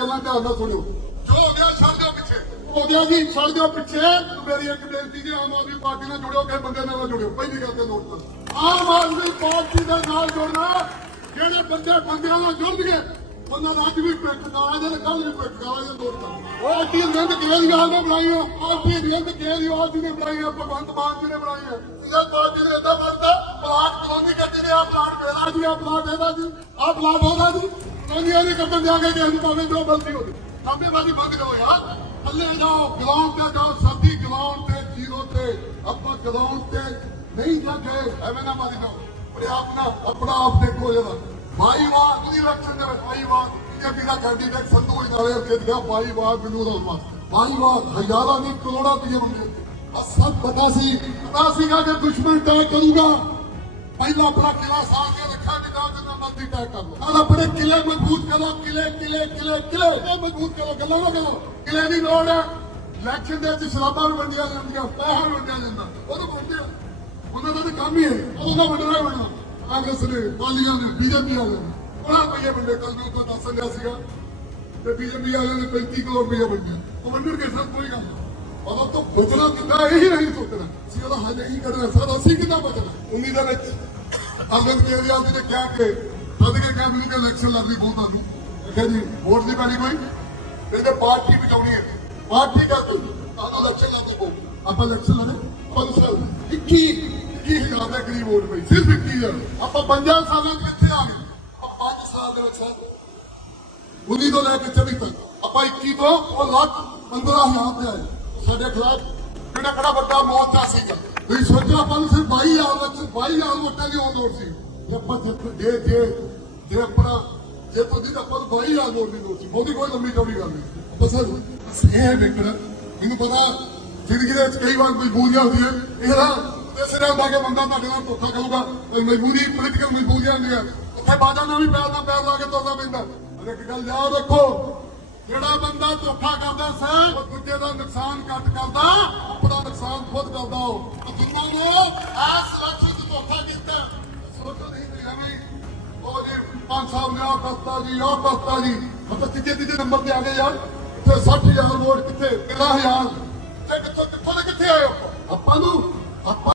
ਗੱਲਾਂ ਧਿਆਨ ਨਾਲ ਸੁਣਿਓ। ਜੋ ਹੋ ਗਿਆ ਛੱਡ ਦਿਓ ਪਿੱਛੇ। ਹੋ ਗਿਆ ਜੀ ਛੱਡ ਦਿਓ ਪਿੱਛੇ। ਮੇਰੀ ਇੱਕ ਬੇਨਤੀ ਜੀ ਆਮ ਆਦਮੀ ਪਾਰਟੀ ਨਾਲ ਜੁੜਿਓ ਕਿਸੇ ਬੰਦੇ ਨਾਲ ਨਾ ਜੁੜਿਓ। ਪਹਿਲੀ ਗੱਲ ਤੇ ਨੋਟ ਕਰੋ ਆਮ ਆਦਮੀ ਪਾਰਟੀ ਦੇ ਨਾਲ ਜੁੜਨਾ ਜਿਹੜੇ ਬੰਦੇ ਬੰਦਿਆਂ ਨਾਲ ਜੁੜਨਗੇ ਉਹਨਾਂ ਦਾ ਅੱਜ ਵੀ ਪਿੱਟ ਗਾਲਾ ਜੇ ਕੱਲ ਵੀ ਪਿੱਟ ਗਾਲਾ ਜੇ ਨੋਟ ਕਰੋ ਉਹ ਕੀ ਨਿੰਦ ਕੇਜਰੀਵਾਲ ਨੇ ਬਣਾਈ ਹੋ ਉਹ ਕੀ ਨਿੰਦ ਕੇਜਰੀਵਾਲ ਜੀ ਨੇ ਬਣਾਈ ਹੈ ਭਗਵੰਤ ਮਾਨ ਜੀ ਨੇ ਬਣਾਈ ਹੈ ਇਹ ਪਾਰਟੀ ਨੇ ਇਦਾਂ ਕਰਦਾ ਪਲਾਟ ਕਲੋਨੀ ਕਰਦੀ ਨੇ ਆ ਪਲਾਟ ਮੇਰਾ ਜੀ ਆ ਪਲਾਟ ਇਹਦਾ ਜੀ ਆ ਪਲਾਟ ਉਹਦਾ ਜੀ। ਕਲੋਨੀਆਂ ਨਹੀਂ ਕੱਟਣ ਦਿਆਂਗੇ ਕਿਸੇ ਨੂੰ ਭਾਵੇਂ ਜੋ ਗਲਤੀ ਹੋਵੇ। ਸਾਹਮਣੇਬਾਜ਼ੀ ਬੰਦ ਕਰੋ ਯਾਰ। ਥੱਲੇ ਜਾਓ ਗਰਾਊਂਡ ਤੇ ਜਾਓ, ਸਾਡੀ ਗਰਾਊਂਡ ਤੇ, ਜ਼ੀਰੋ ਤੇ। ਆਪਾਂ ਗਰਾਊਂਡ ਤੇ ਨਹੀਂ ਜਾਂਦੇ, ਐਵੇਂ ਨਾ ਮਾਰੀ ਜਾਓ। ਪਰ ਆਪਣਾ ਆਪਣਾ ਆਪ ਦੇਖੋ ਜਰਾ। ਭਾਈ ਵਾਹ ਤੁਸੀਂ ਇਲੈਕਸ਼ਨ ਦੇ ਵਿੱਚ ਭਾਈ ਵਾਹ ਬੀਜੇਪੀ ਦਾ ਕੈਂਡੀਡੇਟ ਸੰਧੂ ਇਨਾਲੇ ਕੇ ਦਿਖਾ ਭਾਈ ਵਾਹ ਮੈਨੂੰ ਦਾ ਭਾਈ ਵਾਹ ਹਜ਼ਾਰਾਂ ਨਹੀਂ ਕਰੋੜਾਂ ਰੁਪਏ ਮੰਗੇ। ਆ ਪਤਾ ਸੀ ਪਤਾ ਸੀਗਾ ਕਿ ਦੁਸ਼ਮਣ ਤੈਅ ਕਰੂਗਾ। ਪਹਿਲਾਂ ਆਪਣਾ ਕਿਲਾ ਸਾਹ ਕੇ ਰੱਖਿਆ ਕਿ ਨਾ ਜਿੰਨਾ ਮਰਜ਼ੀ ਤੈਅ ਕਰ ਲਓ। ਨਾਲ ਆਪਣੇ ਕਿਲੇ ਮਜ਼ਬੂਤ ਕਰੋ, ਕਿਲੇ ਕਿਲੇ ਕਿਲੇ ਕਿਲੇ। ਮਜ਼ਬੂਤ ਕਰੋ, ਗੱਲਾਂ ਨਾ ਕਰੋ। ਕਿਲੇ ਦੀ ਲੋੜ ਹੈ। ਇਲੈਕਸ਼ਨ ਦੇ ਵਿੱਚ ਸ਼ਰਾਬਾਂ ਵੀ ਵੰਡੀਆਂ ਜਾਂਦੀਆਂ, ਪੈਸਾ ਵੀ ਵੰਡਿਆ ਜਾਂਦਾ। ਉਹਨੂੰ ਵੰਡਿਆ। ਉਹਨਾਂ ਦਾ ਤਾਂ ਕੰਮ ਹੀ ਹੈ। ਉਹਦਾ ਵੰਡਣਾ ਹੀ ਵੰਡਣਾ। ਕਾਂਗਰਸ ਨੇ, ਬਾਲੀਆਂ ਨੇ, ਬੀਜੇਪੀ ਵਾਲੇ ਨੇ। ਉਹਨਾਂ ਰੁਪਏ ਵੰਡੇ ਕੱਲ ਨੂੰ ਤਾਂ ਦੱਸ ਰਿਹਾ ਸੀਗਾ। ਤੇ ਬੀਜੇਪੀ ਵਾਲੇ ਨੇ 35 ਕਰੋੜ ਰੁਪਏ ਵੰਡਿਆ। ਉਹ ਵੰਡਣਗੇ ਸਭ ਕੋਈ ਗੱਲ ਉਹਦਾ ਤਾਂ ਬਚਣਾ ਕਿੱਦਾਂ, ਇਹੀ ਨਹੀਂ ਸੋਚਣਾ। ਸੀ ਉਹਦਾ ਹੱਲ ਇਹੀ ਕਰਨਾ ਸਰ ਅਸੀਂ ਕਿੱਦਾਂ ਬਚਣਾ? ਉਮੀਦ ਦੇ ਵਿੱਚ। ਅਰਵਿੰਦ ਕੇਜਰੀਵਾਲ ਜੀ ਨੇ ਕਿਹਾ ਕਿ ਸਦ ਕੇ ਕਿਹਾ ਮੈਨੂੰ ਕਿ ਇਲੈਕਸ਼ਨ ਲੜਨੀ ਬਹੁਤ ਤੁਹਾਨੂੰ ਦੇਖਿਆ ਜੀ ਵੋਟ ਨਹੀਂ ਪੈਣੀ ਕੋਈ? ਇਹਦੇ ਪਾਰਟੀ ਬਚਾਉਣੀ ਹੈ? ਪਾਰਟੀ ਕਰ ਦੋ ਤਾਂ ਇਲੈਕਸ਼ਨ ਲੜਦੇ ਕੋ ਆਪਾਂ ਇਲੈਕਸ਼ਨ ਲੜੇ ਪੰਜ 21 21000 ਦੇ ਕਰੀਬ ਵੋਟ ਪਈ, ਸਿਰਫ 21000 ਆਪਾਂ 5 ਸਾਲਾਂ ਦੇ ਵਿੱਚ ਆ ਗਏ। ਆਪਾਂ 5 ਸਾਲ ਦੇ ਵਿੱਚ ਆ ਗਏ। 19 ਤੋਂ ਲੈ ਕੇ 24 ਤੱਕ। ਆਪਾਂ 21 ਤੋਂ ਉਹ ਲੱਖ 15000 ਤੇ ਆਏ। ਸਾਡੇ ਖਿਲਾਫ ਕਿਹੜਾ ਬੜਾ ਵੱਡਾ ਮੋਰਚਾ ਸੀਗਾ? ਤੁਸੀਂ ਸੋਚੋ ਆਪਾਂ ਨੂੰ ਸਿਰਫ 22000 ਵਿੱਚ 22000 ਵੋਟਾਂ ਦੀ ਆਉਣ ਲੋੜ ਸੀ। ਤੇ ਆਪਾਂ ਜੇ ਜੇ ਜੇ ਆਪਣਾ ਜੇ ਤੁਸੀਂ ਆਪਾਂ ਨੂੰ 22000 ਵੋਟ ਦੀ ਲੋੜ ਸੀ। ਬਹੁਤੀ ਕੋਈ ਲੰਮੀ ਚੌੜੀ ਗੱਲ ਨਹੀਂ। ਬਸ ਇਹ ਵੇਖਣਾ ਮੈਨੂੰ ਪਤਾ ਜ਼ਿੰਦਗੀ ਦੇ ਵਿੱਚ ਕਈ ਵਾਰ ਮਜਬੂਰੀਆਂ ਹੁੰਦੀਆਂ। ਇਹਦਾ ਇਸ ਤਰ੍ਹਾਂ ਹੁੰਦਾ ਕਿ ਬੰਦਾ ਤੁਹਾਡੇ ਨਾਲ ਧੋਖਾ ਕਰੂਗਾ। ਮਜਬੂਰੀ ਪੋਲੀਟੀਕਲ ਮਜਬੂਰੀਆਂ ਹੁੰਦੀਆਂ। ਉੱਥੇ ਬਾਜਾਂ ਨਾਲ ਵੀ ਪੈਰ ਨਾਲ ਪੈਰ ਲਾ ਕੇ ਤੁਰਨਾ ਪੈਂਦਾ। ਪਰ ਇੱਕ ਗੱਲ ਯਾਦ ਰੱਖੋ, ਜਿਹੜਾ ਬੰਦਾ ਧੋਖਾ ਕਰਦਾ ਸਰ, ਉਹ ਦੂਜੇ ਦਾ ਨੁਕਸਾਨ ਘੱਟ ਕਰਦਾ। ਖੁਦ ਕਰਦਾ ਉਹ ਤੇ ਨੇ ਇਸ ਇਲੈਕਸ਼ਨ ਧੋਖਾ ਕੀਤਾ। ਸੋਚੋ ਨਹੀਂ ਵੀ ਐਵੇਂ ਹੀ, ਪੰਜ ਸਾਹਿਬ ਨੇ ਆਹ ਕਰਤਾ ਜੀ ਆਹ ਕਰਤਾ ਜੀ। ਮਤਲਬ ਤੀਜੇ ਤੀਜੇ ਨੰਬਰ ਤੇ ਆ ਗਏ ਯਾਰ। ਤੇ 60000 ਵੋਟ ਕਿੱਥੇ? 13000 ਤੇ ਕਿੱਥੋਂ ਕਿੱਥੋਂ ਦੇ ਕਿੱਥੇ ਆਏ ਆਪਾਂ ਨੂੰ ਆਪਾਂ